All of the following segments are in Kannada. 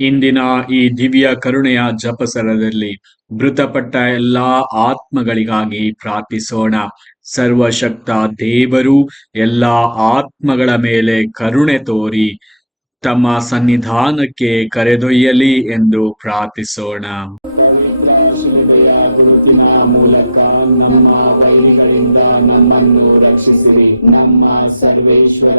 ಇಂದಿನ ಈ ದಿವ್ಯ ಕರುಣೆಯ ಜಪಸರದಲ್ಲಿ ಮೃತಪಟ್ಟ ಎಲ್ಲಾ ಆತ್ಮಗಳಿಗಾಗಿ ಪ್ರಾರ್ಥಿಸೋಣ. ಸರ್ವಶಕ್ತ ದೇವರು, ಎಲ್ಲಾ ಆತ್ಮಗಳ ಮೇಲೆ ಕರುಣೆ ತೋರಿ ತಮ್ಮ ಸನ್ನಿಧಾನಕ್ಕೆ ಕರೆದೊಯ್ಯಲಿ ಎಂದು ಪ್ರಾರ್ಥಿಸೋಣ. ಸರ್ವೇಶ್ವರ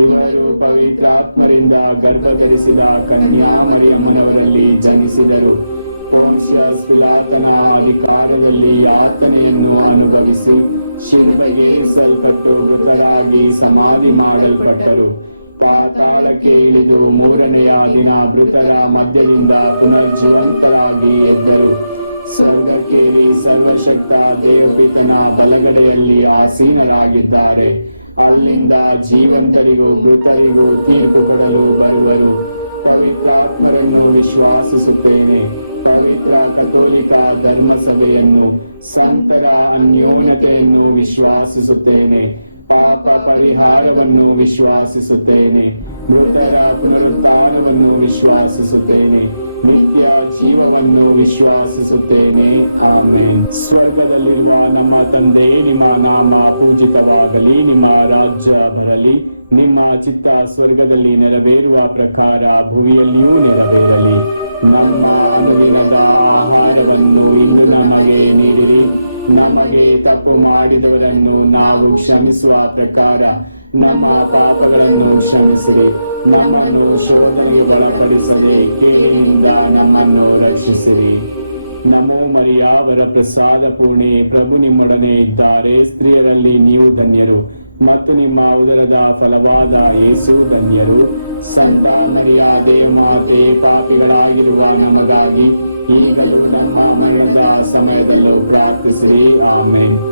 ಇವರು ಪವಿತ್ರಾತ್ಮರಿಂದ ಗರ್ಭಧರಿಸಿದ ಕನ್ಯಾಮರಿಯಮ್ಮನವರಲ್ಲಿ ಜನಿಸಿದರು. ಪುರುಷಿಲಾತನ ಅಧಿಕಾರದಲ್ಲಿ ಯಾತನೆಯನ್ನು ಅನುಭವಿಸಿ ಶಿಲ್ಪಗೇರಿಸಲ್ಪಟ್ಟು ಮೃತರಾಗಿ ಸಮಾಧಿ ಮಾಡಲ್ಪಟ್ಟರು. ಪಾತಾಳಕ್ಕೆ ಇಳಿದು ಮೂರನೆಯ ದಿನ ಮೃತರ ಮಧ್ಯದಿಂದ ಪುನರ್ಜೀವಂತರಾಗಿ ಎದ್ದರು. ಸರ್ವಕ್ಕೇರಿ ಸರ್ವಶಕ್ತ ದೇವಪಿತನ ಬಲಗಡೆಯಲ್ಲಿ ಆಸೀನರಾಗಿದ್ದಾರೆ. ಅಲ್ಲಿಂದ ಜೀವಂತರಿಗೂ ಮೃತರಿಗೂ ತೀರ್ಪು ಕೊಡಲು ಬರುವರು. ಪವಿತ್ರಾತ್ಮರನ್ನು ವಿಶ್ವಾಸಿಸುತ್ತೇನೆ. ಪವಿತ್ರ ಕಥೋಲಿಕ ಧರ್ಮಸಭೆಯನ್ನು, ಸಂತರ ಅನ್ಯೋನ್ಯತೆಯನ್ನು ವಿಶ್ವಾಸಿಸುತ್ತೇನೆ. ಪಾಪ ಪರಿಹಾರವನ್ನು ವಿಶ್ವಾಸಿಸುತ್ತೇನೆ. ಮೃತರ ಪುನರುತ್ಥಾನವನ್ನು ವಿಶ್ವಾಸಿಸುತ್ತೇನೆ. ನಿತ್ಯ ಜೀವವನ್ನು ವಿಶ್ವಾಸಿಸುತ್ತೇನೆ. ಆಮೇನ್. ಸ್ವರ್ಗದಲ್ಲಿರುವ ನಮ್ಮ ತಂದೆ, ನಿಮ್ಮ ನಾಮ ಪೂಜಿತವಾಗಲಿ, ನಿಮ್ಮ ರಾಜ್ಯ ಬರಲಿ, ನಿಮ್ಮ ಚಿತ್ತ ಸ್ವರ್ಗದಲ್ಲಿ ನೆರವೇರುವ ಪ್ರಕಾರ ಭುವಿಯಲ್ಲಿಯೂ ನೆರವೇರಲಿ. ನಮ್ಮ ಅನುದಿನದ ಆಹಾರವನ್ನು ಇಂದು ನಮಗೆ ನೀಡಿರಿ. ನಮಗೆ ತಪ್ಪು ಮಾಡಿದವರನ್ನು ನಾವು ಕ್ಷಮಿಸುವ ಪ್ರಕಾರ ನಮ್ಮ ಪಾಪಗಳನ್ನು ಕ್ಷಮಿಸಿರಿ ನಮ್ಮನ್ನು ಶೋಧನೆ ಒಳಪಡಿಸದೆ ಕೀಳೆಯಿಂದ ನಮ್ಮನ್ನು ರಕ್ಷಿಸಿರಿ. ನಮೋ ಮರಿಯಾವರ ಪ್ರಸಾದ ಪೂರ್ಣಿ ಪ್ರಭು ನಿಮ್ಮೊಡನೆ ಇದ್ದಾರೆ, ಸ್ತ್ರೀಯರಲ್ಲಿ ನೀವು ಧನ್ಯರು, ಮತ್ತು ನಿಮ್ಮ ಉದರದ ಫಲವಾದ ಯೇಸು ಧನ್ಯರು. ಸಂತ ಮರ್ಯಾದೆ ಮಾತೆ, ಪಾಪಿಗಳಾಗಿರುವ ನಮಗಾಗಿ ಈಗಲೂ ನಮ್ಮ ಮರಣದ ಸಮಯದಲ್ಲೂ ಪ್ರಾರ್ಥಿಸಿರಿ, ಆಮೇನ್.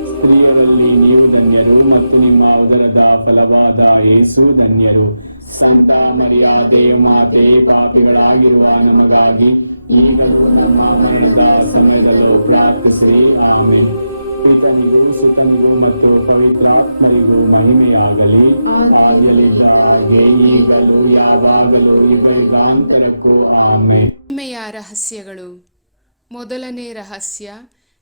ಸ್ತ್ರೀಯರಲ್ಲಿ ನೀವು ಧನ್ಯರು ಮತ್ತು ನಿಮ್ಮ ಉದರದ ಫಲವಾದ ಯೇಸು ಧನ್ಯರು. ಸಂತ ಮರ್ಯಾದೆ ದೇವಮಾತೆ ಪಾಪಿಗಳಾಗಿರುವ ನಮಗಾಗಿ ಈಗಲೂ ನಮ್ಮ ಮರಣದ ಸಮಯದಲ್ಲೂ ಪ್ರಾರ್ಥಿಸಿ ಆಮೇಲೆ ಪಿತನಿಗೂ ಸುತನಿಗೂ ಮತ್ತು ಪವಿತ್ರಾತ್ಮರಿಗೂ ಮಹಿಮೆಯಾಗಲಿ. ಆದಿಯಲ್ಲಿದ್ದ ಹಾಗೆ ಈಗಲೂ ಯಾವಾಗಲೂ ಯುಗಾಂತರಕ್ಕೂ ಆಮೆ ಮಹಿಮೆಯ ರಹಸ್ಯಗಳು. ಮೊದಲನೇ ರಹಸ್ಯ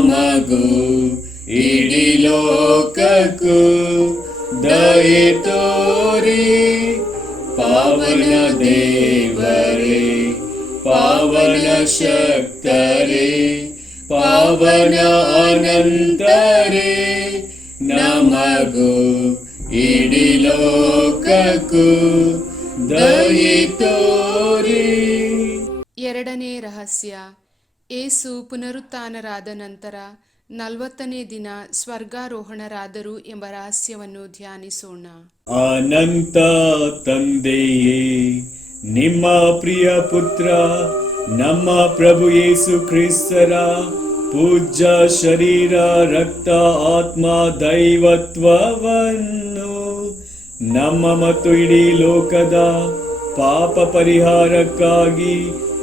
ನಮಗೂ, ಇಡೀ ಲೋಕಕ್ಕೂ ದಯೆ ತೋರಿ. ಪಾವನ ದೇವರೇ, ಪಾವನ ಶಕ್ತರೇ, ಪಾವನ ಅನಂತರೇ. ನಮಗೂ, ಇಡೀ ಲೋಕಕ್ಕೂ ದಯೆ ತೋರಿ. ಎರಡನೇ ರಹಸ್ಯ ಏಸು ಪುನರುತ್ಥಾನರಾದ ನಂತರ ನಲವತ್ತನೇ ದಿನ ಸ್ವರ್ಗಾರೋಹಣರಾದರು ಎಂಬ ರಹಸ್ಯವನ್ನು ಧ್ಯಾನಿಸೋಣ. ಅನಂತ ತಂದೆಯೇ, ನಿಮ್ಮ ಪ್ರಿಯ ಪುತ್ರ, ನಮ್ಮ ಪ್ರಭು ಯೇಸು ಕ್ರಿಸ್ತರ ಪೂಜ್ಯ ಶರೀರ, ರಕ್ತ, ಆತ್ಮ, ದೈವತ್ವವನ್ನು ನಮ್ಮ ಮತ್ತು ಇಡೀ ಲೋಕದ ಪಾಪ ಪರಿಹಾರಕ್ಕಾಗಿ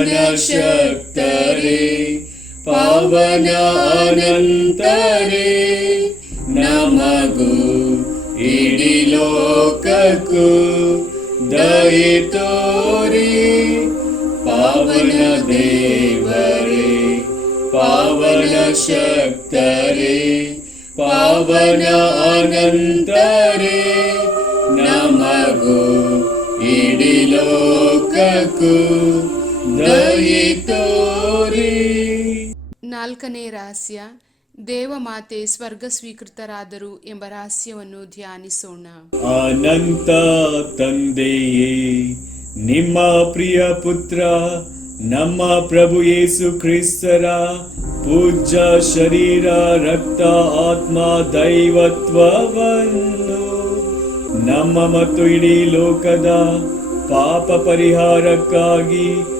शक्ता पावनानन्तरे नमगु अनन्तरे न मगो इडी लोककु दोरि पावन्या देव पावनय शक्रे पावन अनन्तरे न मगो लोककु ನಾಲ್ಕನೇ ರಹಸ್ಯ. ದೇವಮಾತೆ ಸ್ವರ್ಗ ಸ್ವೀಕೃತರಾದರು ಎಂಬ ರಹಸ್ಯವನ್ನು ಧ್ಯಾನಿಸೋಣ. ಅನಂತ ತಂದೆಯೇ ನಿಮ್ಮ ಪ್ರಿಯ ಪುತ್ರ ನಮ್ಮ ಪ್ರಭು ಯೇಸು ಕ್ರಿಸ್ತರ ಪೂಜ್ಯ ಶರೀರ ರಕ್ತ ಆತ್ಮ ದೈವತ್ವವನ್ನು ನಮ್ಮ ಮತ್ತು ಇಡೀ ಲೋಕದ ಪಾಪ ಪರಿಹಾರಕ್ಕಾಗಿ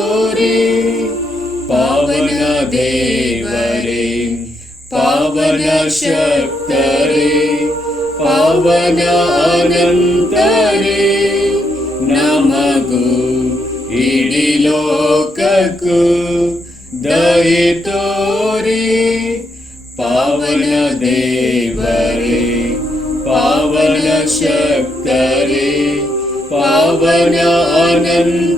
ज्ञानशक्तरे पवनानन्तरे नमगु इडि लोककु दयितोरे पावनदेवरे पावनशक्तरे पावन अनन्त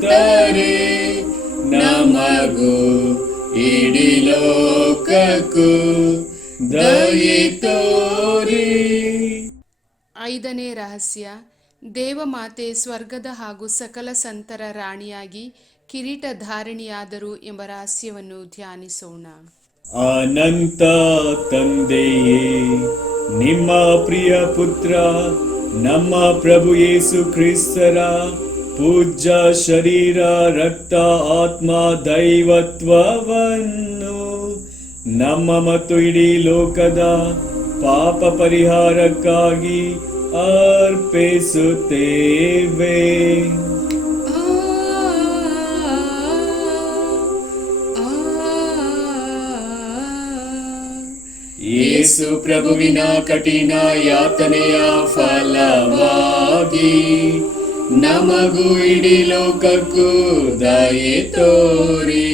ಐದನೇ ರಹಸ್ಯ. ದೇವಮಾತೆ ಸ್ವರ್ಗದ ಹಾಗೂ ಸಕಲ ಸಂತರ ರಾಣಿಯಾಗಿ ಕಿರೀಟ ಧಾರಣಿಯಾದರು ಎಂಬ ರಹಸ್ಯವನ್ನು ಧ್ಯಾನಿಸೋಣ. ಅನಂತ ತಂದೆಯೇ ನಿಮ್ಮ ಪ್ರಿಯ ಪುತ್ರ ನಮ್ಮ ಪ್ರಭು ಯೇಸು ಕ್ರಿಸ್ತರ ಪೂಜ್ಯ ಶರೀರ ರಕ್ತ ಆತ್ಮ ದೈವತ್ವವನ್ನು ನಮ್ಮ ಮತ್ತು ಇಡೀ ಲೋಕದ ಪಾಪ ಪರಿಹಾರಕ್ಕಾಗಿ ಅರ್ಪಿಸುತ್ತೇವೆ. ಯೇಸು ಪ್ರಭುವಿನ ಕಠಿಣ ಯಾತನೆಯ ಫಲವಾಗಿ ನಮಗೂ ಇಡೀ ಲೋಕಕ್ಕೂ ದಯೆ ತೋರಿ.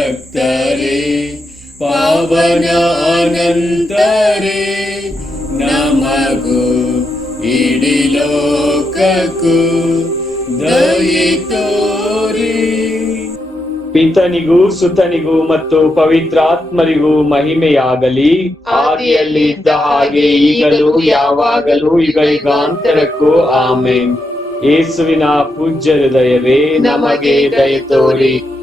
ಪಾವನ ಅನಂತರೇ ನಮಗೂ, ಇಡೀ ಲೋಕಕ್ಕೂ ದಯಿತೋರಿ ಪಿತನಿಗೂ, ಸುತನಿಗೂ ಮತ್ತು ಪವಿತ್ರಾತ್ಮರಿಗೂ ಮಹಿಮೆಯಾಗಲಿ. ಆದಿಯಲ್ಲಿ ಇದ್ದ ಹಾಗೆ ಈಗಲೂ, ಯಾವಾಗಲೂ ಈಗ ಯುಗಾಂತರಕ್ಕೂ ಆಮೇನ್. ಯೇಸುವಿನ ಪೂಜ್ಯ ಹೃದಯವೇ, ನಮಗೆ ದಯ ತೋರಿ.